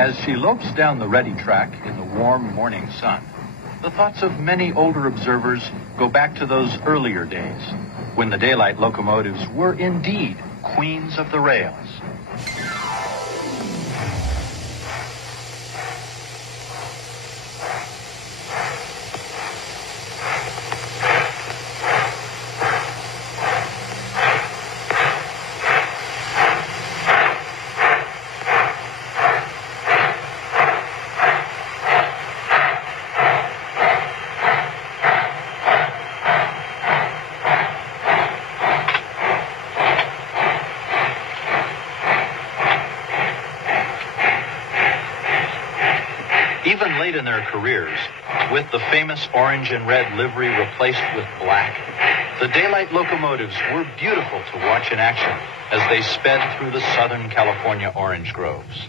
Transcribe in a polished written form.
As she lopes down the ready track in the warm morning sun, the thoughts of many older observers go back to those earlier days when the daylight locomotives were indeed queens of the rails. Even late in their careers, with the famous orange and red livery replaced with black, the daylight locomotives were beautiful to watch in action as they sped through the Southern California orange groves.